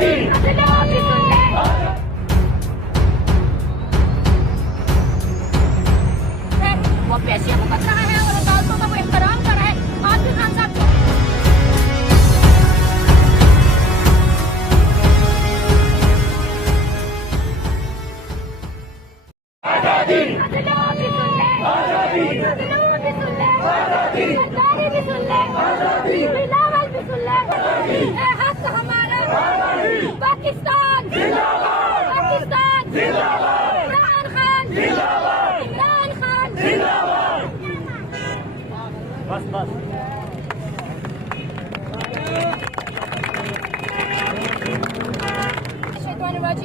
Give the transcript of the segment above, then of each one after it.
वो पेशियां भुगत रहा है और अदालतों का वो एहतराम कर रहा है। आज भी खान साहब पाकिस्तान पाकिस्तान इमरान खान इमरान खान बस बस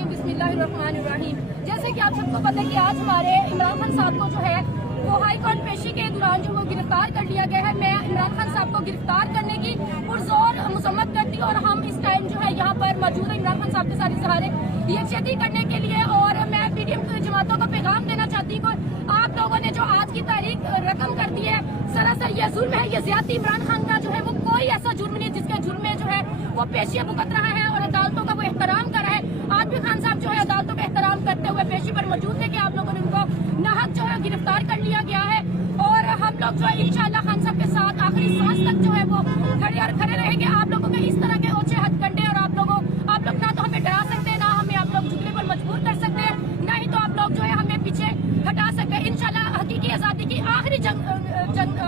बिस्मिल्लाहिर्रहमानिर्रहीम। जैसे कि आप सबको पता है कि आज हमारे इमरान खान साहब को जो है वो हाई कोर्ट पेशी के दौरान जो वो गिरफ्तार कर लिया गया है। मैं इमरान खान साहब को गिरफ्तार करने की पुरजोर मजम्मत करती हूँ और हम इस टाइम जो है यहाँ पर मौजूद है इमरान खान साहब के साथ इजहार यकजहती करने के लिए। और मैं पीडीएम की जमातों को पैगाम देना चाहती हूँ, आप लोगों ने जो आज की तारीख रकम कर दी है, सरासर ये जुल्म है, ये ज्यादती इमरान खान का जो है वो कोई ऐसा जुर्म नहीं जिसके जुर्म में जो है वो पेशियां भुगत रहा है और अदालतों का वो एहतराम कर रहा है। आज भी खान साहब जो है अदालतों का एहतराम करते हुए पेशी पर मौजूद है कि आप लोगों ने उनको नाहक जो है गिरफ्तार कर लिया गया है। और हम लोग जो है इंशाल्लाह खान साहब के साथ आखिरी सांस तक जो है वो खड़े रहेंगे। आप लोगों के इस तरह के ओछे हथकंडे और आप लोग ना तो हमें डरा सकते हैं, ना हमें आप लोग झुकने पर मजबूर कर सकते हैं, ना ही तो आप लोग जो है हमें पीछे हटा सकते हैं। इंशाल्लाह हकीकी आजादी की आखिरी जंग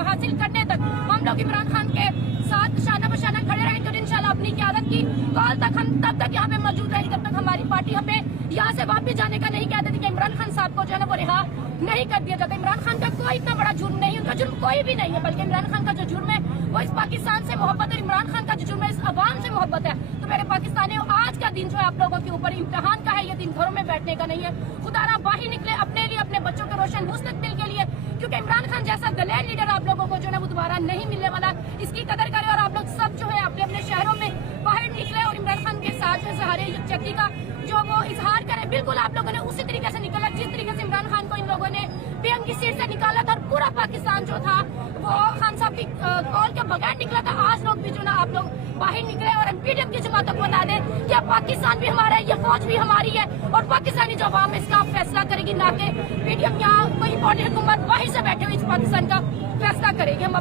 हासिल करने तक हम लोग इमरान खान के साथ शाना बशाना खड़े रहेंगे। और इंशाल्लाह अपनी क़यादत की कॉल तक हम तब तक यहाँ पे मौजूद रहेंगे जब तक हमारी पार्टी हमें यहाँ से वापस जाने का नहीं कह देती कि इमरान खान साहब को जो है ना वो रिहा नहीं कर दिया जाता। इमरान खान का कोई इतना बड़ा जुर्म नहीं, उनका जुर्म कोई भी नहीं है, बल्कि इमरान खान का जो जुर्म है वो इस पाकिस्तान से मोहब्बत है। इमरान खान का जो जुर्म है इस अवाम से मोहब्बत है। तो मेरे पाकिस्तानियों, आज का दिन जो है आप लोगों के ऊपर इम्तिहान का है, ये दिन घरों में बैठने का नहीं है। खुदारा बाहर निकले अपने लिए, अपने बच्चों के रोशन मुस्तकबिल के लिए, क्योंकि इमरान खान जैसा दलेर लीडर आप लोगों को जो है वो दोबारा नहीं मिलने वाला। इसकी कदर करें और आप लोग सब जो है अपने अपने शहरों में बाहर निकले और इमरान खान के साथ जो सहारे यकजहती का जो वो इजहार करें। बिल्कुल आप लोगों ने उसी तरीके से निकला जिस तरीके से इमरान खान को इन लोगों ने पीएम की सीट से निकाला था और पूरा पाकिस्तान जो था वो खान साहब की कॉल के बगैर निकला था। आज लोग भी जो ना आप लोग बाहर निकले और पीडीएम की जमातों को बता दें कि पाकिस्तान भी हमारा है, ये फौज भी हमारी है और पाकिस्तानी जो अवाम इसका फैसला करेगी, ना कि पीडीएम यहाँ कोई बॉडी हुकूमत बाहर से बैठे हुए इस पाकिस्तान का फैसला करेगी। हम